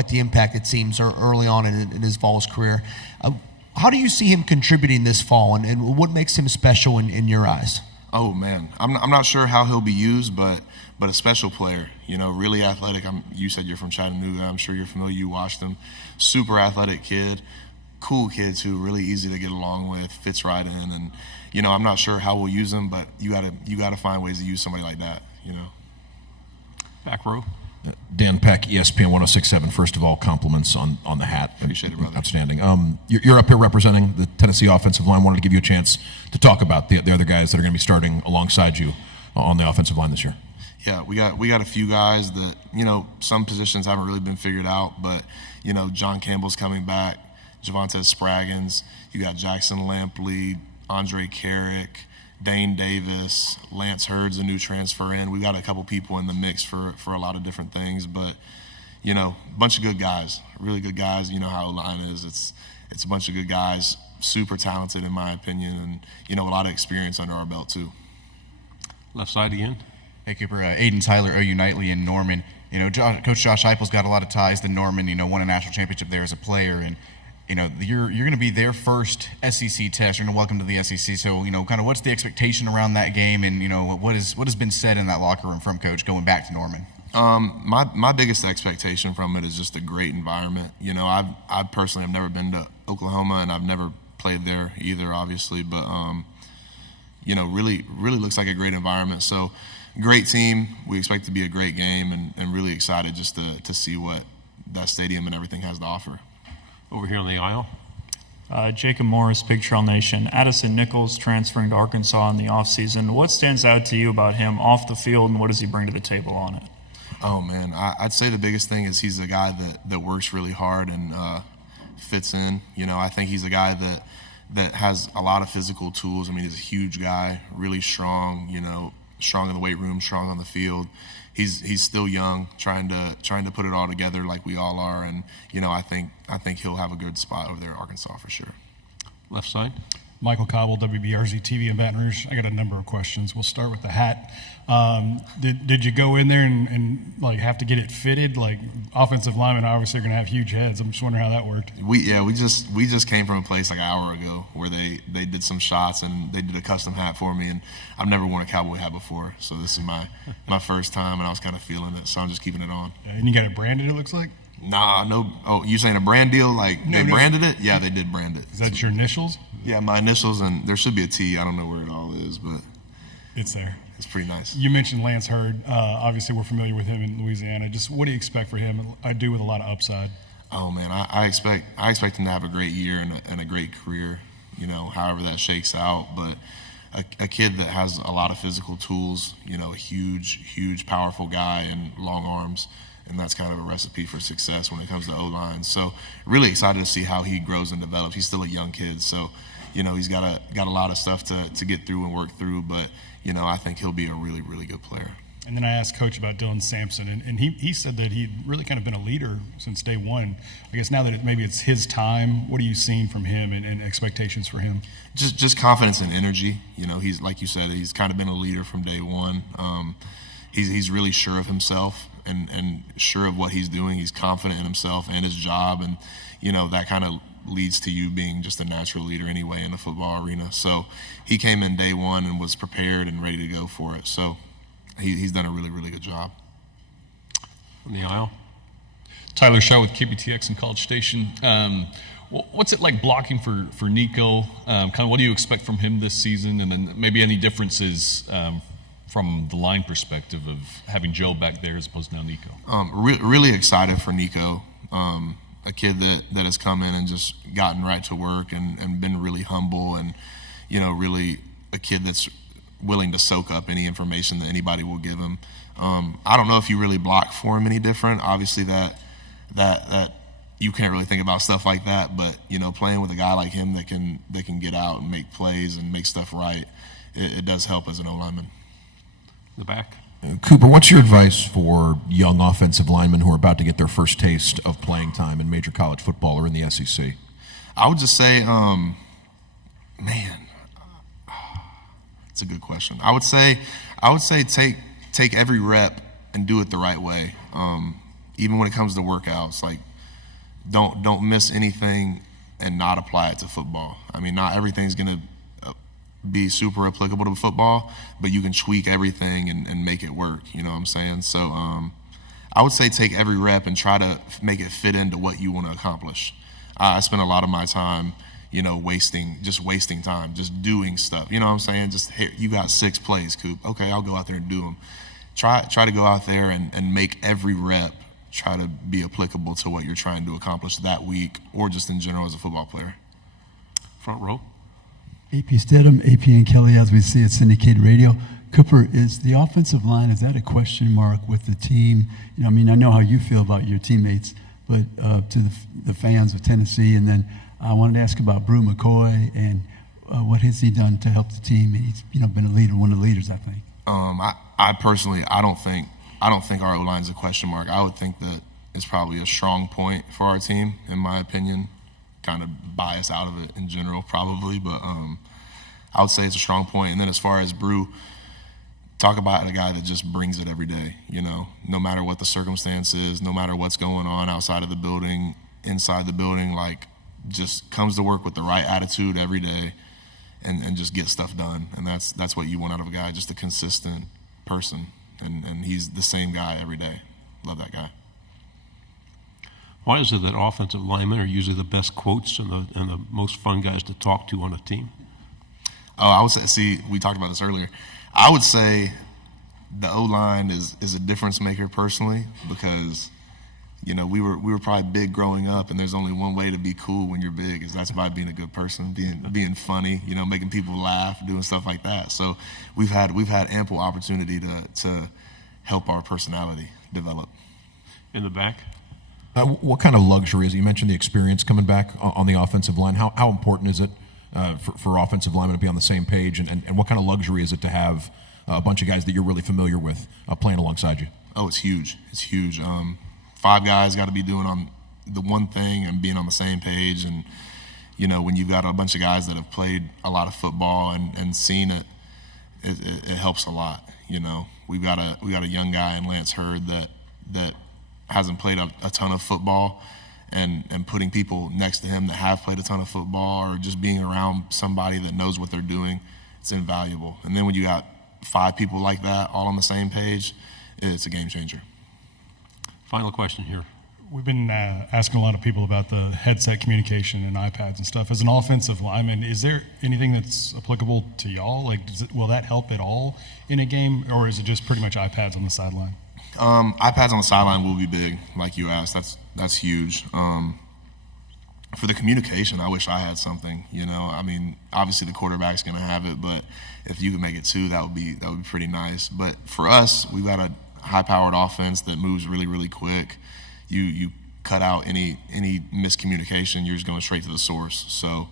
quite the impact, it seems, early on in his Vols career. How do you see him contributing this fall, and what makes him special in your eyes? Oh man, I'm not sure how he'll be used, but a special player. Really athletic. You said you're from Chattanooga. I'm sure you're familiar. You watched him. Super athletic kid, cool kid too. Really easy to get along with. Fits right in, and I'm not sure how we'll use him, but you gotta find ways to use somebody like that. Back row. Dan Peck, ESPN 106.7. First of all, compliments on the hat. Appreciate it, brother. Outstanding. You're up here representing the Tennessee offensive line. Wanted to give you a chance to talk about the other guys that are going to be starting alongside you on the offensive line this year. Yeah, we got a few guys that some positions haven't really been figured out, but John Campbell's coming back, Javonte Spraggins. You got Jackson Lampley, Andre Carrick, Dane Davis, Lance Hurd's a new transfer in. We got a couple people in the mix for a lot of different things, but a bunch of good guys, really good guys. You know how O-line is. It's a bunch of good guys, super talented in my opinion, and a lot of experience under our belt too. Left side again. Hey Cooper, Aiden Tyler, OU Knightley in Norman. Coach Josh Heupel's got a lot of ties to Norman. Won a national championship there as a player, and you're going to be their first SEC test. You're going to welcome to the SEC. So, kind of what's the expectation around that game, and what has been said in that locker room from Coach going back to Norman? My biggest expectation from it is just a great environment. I personally have never been to Oklahoma, and I've never played there either, obviously. But really looks like a great environment. So, great team. We expect it to be a great game, and really excited just to see what that stadium and everything has to offer. Over here on the aisle. Jacob Morris, Big Trail Nation. Addison Nichols transferring to Arkansas in the offseason. What stands out to you about him off the field, and what does he bring to the table on it? Oh, man. I'd say the biggest thing is he's a guy that works really hard and fits in. I think he's a guy that has a lot of physical tools. I mean, he's a huge guy, really strong, strong in the weight room, strong on the field. He's still young, trying to put it all together like we all are, and I think he'll have a good spot over there at Arkansas for sure. Left side. Michael Cobble, WBRZ TV in Baton Rouge. I got a number of questions. We'll start with the hat. Did you go in there and like have to get it fitted? Like offensive linemen obviously are going to have huge heads. I'm just wondering how that worked. We just came from a place like an hour ago where they did some shots and they did a custom hat for me, and I've never worn a cowboy hat before, so this is my first time, and I was kind of feeling it, so I'm just keeping it on. And you got it branded, it looks like? Nah, no. Oh, you saying a brand deal? Like they branded it? Yeah, they did brand it. Is that your initials? Yeah, my initials, and there should be a T. I don't know where it all is, but it's there. It's pretty nice. You mentioned Lance Hurd. Obviously, we're familiar with him in Louisiana. Just what do you expect for him? I do with a lot of upside. Oh man, I expect him to have a great year and a great career. However that shakes out, but a kid that has a lot of physical tools. A huge, powerful guy and long arms. And that's kind of a recipe for success when it comes to O-line. So really excited to see how he grows and develops. He's still a young kid, so he's got a lot of stuff to get through and work through. But I think he'll be a really, really good player. And then I asked Coach about Dylan Sampson, and he said that he'd really kind of been a leader since day one. I guess now that maybe it's his time, what are you seeing from him and expectations for him? Just confidence and energy. He's like you said, he's kind of been a leader from day one. He's really sure of himself and sure of what he's doing. He's confident in himself and his job, and that kind of leads to you being just a natural leader anyway in the football arena. So he came in day one and was prepared and ready to go for it. So he's done a really, really good job. On the aisle. Tyler Shaw with KBTX and College Station. What's it like blocking for Nico? Kind of what do you expect from him this season, and then maybe any differences from the line perspective of having Joe back there as opposed to now Nico? Really excited for Nico, a kid that has come in and just gotten right to work and been really humble, and really a kid that's willing to soak up any information that anybody will give him. I don't know if you really block for him any different. Obviously that you can't really think about stuff like that, but playing with a guy like him that can get out and make plays and make stuff right, it does help as an O-lineman. The back. Cooper, what's your advice for young offensive linemen who are about to get their first taste of playing time in major college football or in the SEC? I would just say, it's a good question. I would say take every rep and do it the right way. Even when it comes to workouts, like don't miss anything and not apply it to football. I mean, not everything's going to be super applicable to football, but you can tweak everything and make it work. You know what I'm saying? So I would say take every rep and try to make it fit into what you want to accomplish. I spend a lot of my time, you know, wasting time, just doing stuff. You know what I'm saying? Just, hey, you got 6 plays, Coop. Okay, I'll go out there and do them. Try to go out there and make every rep try to be applicable to what you're trying to accomplish that week or just in general as a football player. Front row. AP Stedham, AP and Kelly, as we see at syndicated radio. Cooper, is the offensive line, is that a question mark with the team? You know, I mean, I know how you feel about your teammates, but to the fans of Tennessee, and then I wanted to ask about Brew McCoy and what has he done to help the team? And he's, you know, been a leader, one of the leaders, I think. I personally, I don't think our O-line is a question mark. I would think that it's probably a strong point for our team, in my opinion. Kind of bias out of it in general, probably, but I would say it's a strong point. And then as far as Brew, talk about a guy that just brings it every day. You know, no matter what the circumstance is, no matter what's going on outside of the building, inside the building, like just comes to work with the right attitude every day, and just get stuff done. And that's what you want out of a guy, just a consistent person. And he's the same guy every day. Love that guy. Why is it that offensive linemen are usually the best quotes and the most fun guys to talk to on a team? Oh, I would say, see, we talked about this earlier. I would say the O-line is a difference maker personally, because, you know, we were probably big growing up, and there's only one way to be cool when you're big, is that's by being a good person, being funny, you know, making people laugh, doing stuff like that. So we've had ample opportunity to help our personality develop. In the back? What kind of luxury is it? You mentioned the experience coming back on the offensive line. How important is it for offensive linemen to be on the same page, and what kind of luxury is it to have a bunch of guys that you're really familiar with playing alongside you? Oh, it's huge. It's huge. 5 guys got to be doing on the one thing and being on the same page. And, you know, when you've got a bunch of guys that have played a lot of football and seen it, it helps a lot. You know, we got a young guy in Lance Hurd that hasn't played a ton of football, and putting people next to him that have played a ton of football, or just being around somebody that knows what they're doing, it's invaluable. And then when you got 5 people like that all on the same page, it's a game changer. Final question here. We've been asking a lot of people about the headset communication and iPads and stuff. As an offensive lineman, is there anything that's applicable to y'all? Like, will that help at all in a game, or is it just pretty much iPads on the sideline? iPads on the sideline will be big, like you asked. That's huge. For the communication, I wish I had something. You know, I mean, obviously the quarterback's going to have it, but if you could make it too, that would be pretty nice. But for us, we've got a high-powered offense that moves really, really quick. You cut out any miscommunication, you're just going straight to the source. So.